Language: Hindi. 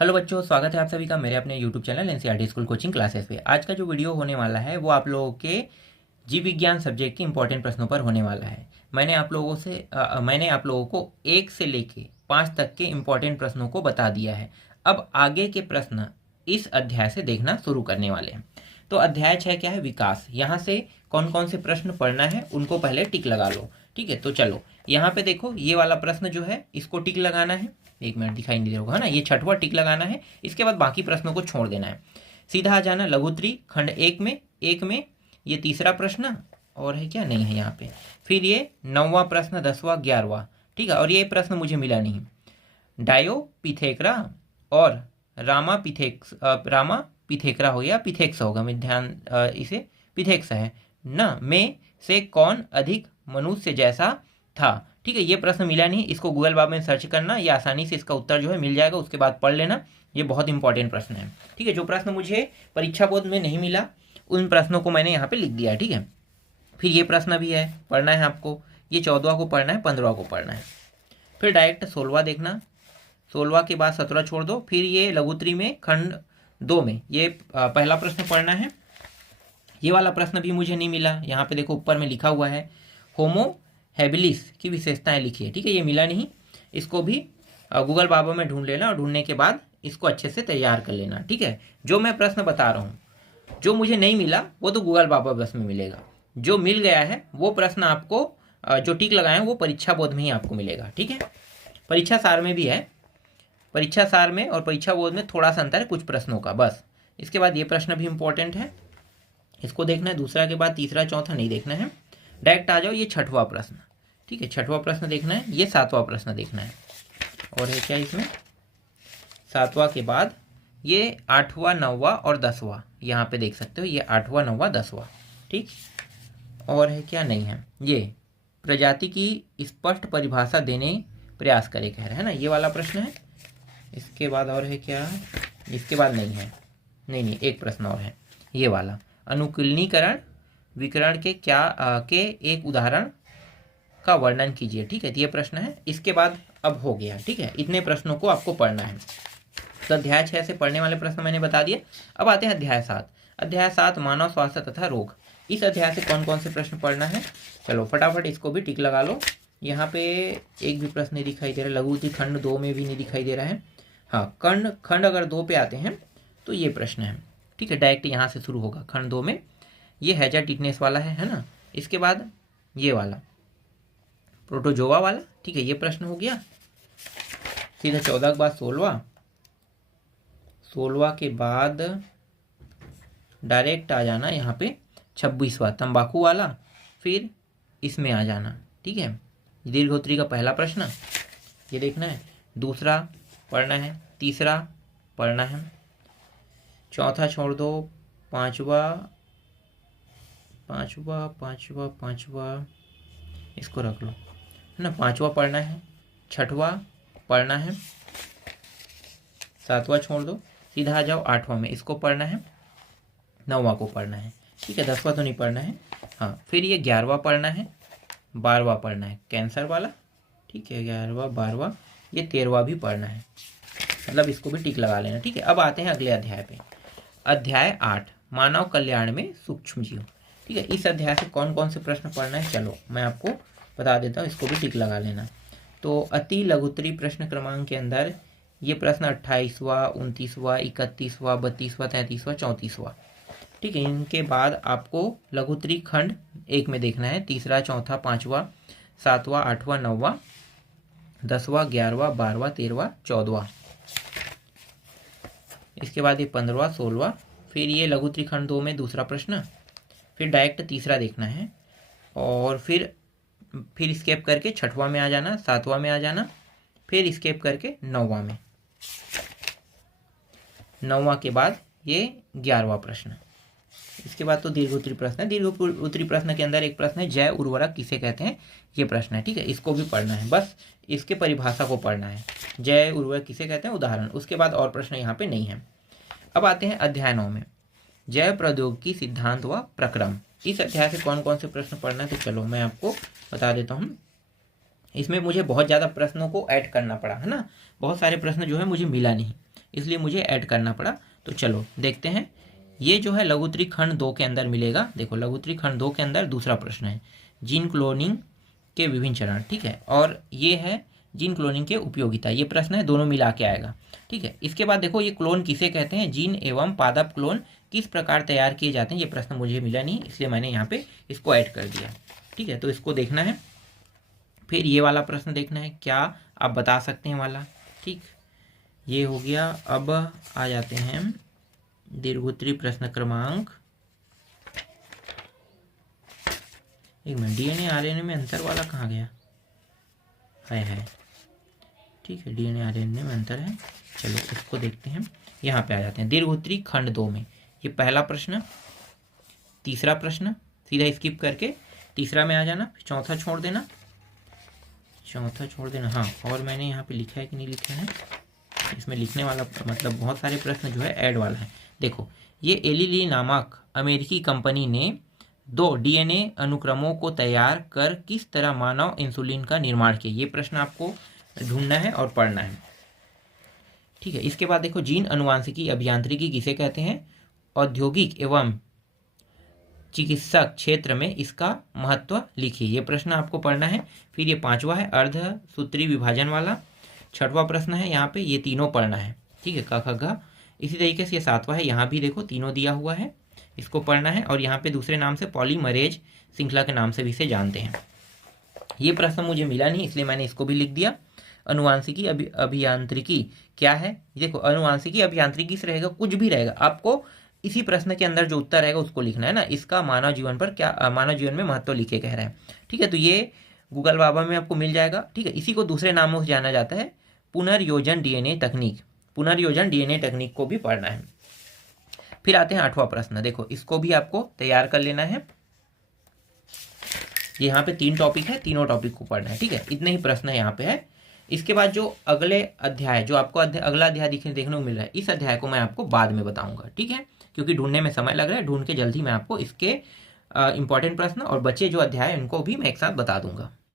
हेलो बच्चों, स्वागत है आप सभी का मेरे अपने YouTube channel NCERT school coaching classes पे। आज का जो वीडियो होने वाला है वो आप लोगों के जीव विज्ञान सब्जेक्ट के इंपॉर्टेंट प्रश्नों पर होने वाला है। मैंने आप लोगों को 1 से लेके 5 तक के इंपॉर्टेंट प्रश्नों को बता दिया है। अब आगे के प्रश्न इस अध्याय से देखना शुरू करने वाले हैं। तो अध्याय 6 क्या है? विकास। यहाँ से कौन कौन से प्रश्न पढ़ना है उनको पहले टिक लगा लो। ठीक है, तो चलो यहाँ पे देखो, ये वाला प्रश्न जो है इसको टिक लगाना है। 1 मिनट दिखाई नहीं दे रहा होगा, है ना? ये छठवां टिक लगाना है। इसके बाद बाकी प्रश्नों को छोड़ देना है। सीधा आ जाना लघुत्तरी खंड एक में ये तीसरा प्रश्न और है क्या? नहीं है यहाँ पे। फिर ये 9वां प्रश्न, 10वां, 11वां। ठीक है, और ये प्रश्न मुझे मिला नहीं। डायोपिथेकरा और रामा पिथेकरा हो या पिथेक्स होगा, मैं ध्यान इसे पिथेक्स है ना, में से कौन अधिक मनुष्य जैसा था? ठीक है, ये प्रश्न मिला नहीं, इसको गूगल बाब में सर्च करना, ये आसानी से इसका उत्तर जो है मिल जाएगा, उसके बाद पढ़ लेना। ये बहुत इंपॉर्टेंट प्रश्न है। ठीक है, जो प्रश्न मुझे परीक्षा बोर्ड में नहीं मिला उन प्रश्नों को मैंने यहाँ पे लिख दिया है। ठीक है, फिर ये प्रश्न भी है, पढ़ना है आपको। ये 14वां को पढ़ना है, 15वां को पढ़ना है। फिर डायरेक्ट 16वां देखना, 16वां के बाद 17 छोड़ दो। फिर ये लघुत्तरी में खंड 2 में ये पहला प्रश्न पढ़ना है। ये वाला प्रश्न भी मुझे नहीं मिला। यहाँ पे देखो ऊपर में लिखा हुआ है होमो हैबिलिस की विशेषताएं लिखी है। ठीक है, ये मिला नहीं, इसको भी गूगल बाबा में ढूंढ लेना और ढूंढने के बाद इसको अच्छे से तैयार कर लेना। ठीक है, जो मैं प्रश्न बता रहा हूँ, जो मुझे नहीं मिला वो तो गूगल बाबा बस में मिलेगा। जो मिल गया है वो प्रश्न आपको जो टिक लगाए हैं वो परीक्षा बोध में ही आपको मिलेगा। ठीक है, परीक्षा सार में भी है। परीक्षा सार में और परीक्षा बोध में थोड़ा सा अंतर है कुछ प्रश्नों का, बस। इसके बाद ये प्रश्न भी इंपॉर्टेंट है, इसको देखना है। दूसरा के बाद तीसरा चौथा नहीं देखना है, डायरेक्ट आ जाओ। ये 6वां प्रश्न। ठीक है, 6वां प्रश्न देखना है। ये 7वां प्रश्न देखना है। और है क्या इसमें? 7वां के बाद ये 8वां, 9वां और 10वां यहाँ पे देख सकते हो। ये 8वां, 9वां, 10वां। ठीक, और है क्या? नहीं है। ये प्रजाति की स्पष्ट परिभाषा देने प्रयास करे, कह रहे हैं ना, ये वाला प्रश्न है। इसके बाद और है क्या? इसके बाद नहीं है। नहीं, एक प्रश्न और है, ये वाला। अनुकूलनीकरण विकरण के एक उदाहरण का वर्णन कीजिए। ठीक है, तो ये प्रश्न है। इसके बाद अब हो गया। ठीक है, इतने प्रश्नों को आपको पढ़ना है। तो अध्याय 6 से पढ़ने वाले प्रश्न मैंने बता दिए। अब आते हैं अध्याय 7। अध्याय 7 मानव स्वास्थ्य तथा रोग। इस अध्याय से कौन कौन से प्रश्न पढ़ना है? चलो फटाफट इसको भी टिक लगा लो। यहाँ पे एक भी प्रश्न नहीं दिखाई दे रहा। लघुत्तरी खंड 2 में भी नहीं दिखाई दे रहा है। हाँ, खंड अगर 2 पे आते हैं तो ये प्रश्न है। ठीक है, डायरेक्ट यहाँ से शुरू होगा खंड 2 में। ये हैजा टिटनेस वाला है ना। इसके बाद ये वाला प्रोटोजोआ वाला। ठीक है, ये प्रश्न हो गया। सीधा 14 के बाद 16वां के बाद डायरेक्ट आ जाना यहाँ पे 26वां तंबाकू वाला। फिर इसमें आ जाना। ठीक है, दीर्घोत्तरी का पहला प्रश्न ये देखना है। दूसरा पढ़ना है, तीसरा पढ़ना है, चौथा छोड़ दो, पांचवा इसको रख लो, है ना। पांचवा पढ़ना है, छठवां पढ़ना है, 7वां छोड़ दो, सीधा आ जाओ 8वां में, इसको पढ़ना है, 9वां को पढ़ना है। ठीक है, 10वां तो नहीं पढ़ना है। हाँ, फिर ये 11वां पढ़ना है, 12वां पढ़ना है कैंसर वाला। ठीक है, 11वां, 12वां, ये 13वां भी पढ़ना है, मतलब इसको भी टिक लगा लेना। ठीक है, अब आते हैं अगले अध्याय पे। अध्याय 8 मानव कल्याण में सूक्ष्म जीव। ठीक है, इस अध्याय से कौन कौन से प्रश्न पढ़ना है चलो मैं आपको बता देता हूँ, इसको भी टिक लगा लेना। तो अति लघुत्तरी प्रश्न क्रमांक के अंदर ये प्रश्न 28वां, 29वां, 31वां, 32वां, 33वां, 34वां। ठीक है, इनके बाद आपको लघुत्तरी खंड 1 में देखना है। तीसरा, चौथा, 5वां, 7वां, 8वां, 9वां, 10वां, 11वां, 12वां, 13वां, 14वां। इसके बाद ये 15वां, 16वां। फिर ये लघुत्तरी खंड 2 में दूसरा प्रश्न। फिर डायरेक्ट तीसरा देखना है और फिर स्केप करके 6वां में आ जाना, 7वां में आ जाना, फिर स्केप करके 9वां में। 9वां के बाद ये 11वां प्रश्न। इसके बाद तो दीर्घोत्तरी प्रश्न है। दीर्घोत्तरी प्रश्न के अंदर एक प्रश्न है, जैव उर्वरक किसे कहते हैं? ये प्रश्न है। ठीक है, इसको भी पढ़ना है, बस इसके परिभाषा को पढ़ना है। जैव उर्वरक किसे कहते हैं, उदाहरण। उसके बाद और प्रश्न यहाँ पे नहीं है। अब आते हैं अध्याय 9 में, जैव प्रौद्योगिकी सिद्धांत व प्रक्रम। इस अध्याय से कौन कौन से प्रश्न पढ़ना है तो चलो मैं आपको बता देता हूँ। इसमें मुझे बहुत ज़्यादा प्रश्नों को ऐड करना पड़ा, है ना। बहुत सारे प्रश्न जो है मुझे मिला नहीं, इसलिए मुझे ऐड करना पड़ा। तो चलो देखते हैं, ये जो है लघुत्तरी खंड 2 के अंदर मिलेगा। देखो लघुत्तरी खंड 2 के अंदर दूसरा प्रश्न है जीन क्लोनिंग के विभिन्न चरण, ठीक है, और ये है जीन क्लोनिंग के उपयोगिता, ये प्रश्न है, दोनों मिला के आएगा, ठीक है। इसके बाद देखो ये क्लोन किसे कहते हैं, जीन एवं पादप क्लोन किस प्रकार तैयार किए जाते हैं, ये प्रश्न मुझे मिला नहीं, इसलिए मैंने यहाँ पे इसको ऐड कर दिया, ठीक है। तो इसको देखना है, फिर ये वाला प्रश्न देखना है, क्या आप बता सकते हैं वाला, ठीक, ये हो गया। अब आ जाते हैं दीर्घोत्तरी प्रश्न क्रमांक, एक मिनट, डीएनए आरएनए में अंतर वाला कहाँ गया, है, ठीक है, डीएनए आरएनए में अंतर है। चलो इसको देखते हैं, यहाँ पे आ जाते हैं दीर्घोत्तरी खंड 2 में। ये पहला प्रश्न, तीसरा प्रश्न सीधा स्किप करके तीसरा में आ जाना, चौथा छोड़ देना, हाँ। और मैंने यहाँ पे लिखा है कि नहीं लिखा है, इसमें लिखने वाला मतलब बहुत सारे प्रश्न जो है ऐड वाला है। देखो ये एली ली नामक अमेरिकी कंपनी ने 2 डीएनए अनुक्रमों को तैयार कर किस तरह मानव इंसुलिन का निर्माण किया, ये प्रश्न आपको ढूंढना है और पढ़ना है, ठीक है। इसके बाद देखो जीन अनुवांशिकी अभियांत्रिकी किसे कहते हैं, औद्योगिक एवं चिकित्सक क्षेत्र में इसका महत्व लिखिए, ये प्रश्न आपको पढ़ना है। फिर ये 5वां है अर्धसूत्री विभाजन वाला, 6वां प्रश्न है यहाँ पे, ये तीनों पढ़ना है, ठीक है, क ख ग। इसी तरीके से ये 7वां है, यहाँ भी देखो तीनों दिया हुआ है, इसको पढ़ना है। और यहाँ पे दूसरे नाम से पॉलीमरेज श्रृंखला के नाम से भी इसे जानते हैं। ये प्रश्न मुझे मिला नहीं, इसलिए मैंने इसको भी लिख दिया। अनुवांशिकी अभियांत्रिकी क्या है, देखो अनुवांशिकी अभियांत्रिकी से रहेगा, कुछ भी रहेगा, आपको इसी प्रश्न के अंदर जो उत्तर रहेगा उसको लिखना है ना। इसका मानव जीवन पर क्या, मानव जीवन में महत्व लिखे कह रहे हैं, ठीक है। तो ये गूगल बाबा में आपको मिल जाएगा, ठीक है। इसी को दूसरे नामों से जाना जाता है पुनर्योजन डीएनए तकनीक, पुनर्योजन डीएनए तकनीक को भी पढ़ना है। फिर आते हैं 8वां प्रश्न, देखो इसको भी आपको तैयार कर लेना है। यहाँ पे 3 टॉपिक है, तीनों टॉपिक को पढ़ना है, ठीक है, इतने ही प्रश्न है यहाँ पे है। इसके बाद जो अगले अध्याय, जो आपको अगला अध्याय देखने को मिल रहा है, इस अध्याय को मैं आपको बाद में बताऊंगा, ठीक है, क्योंकि ढूंढने में समय लग रहा है, ढूंढ के जल्दी मैं आपको इसके इंपॉर्टेंट प्रश्न और बचे जो अध्याय उनको भी मैं एक साथ बता दूंगा।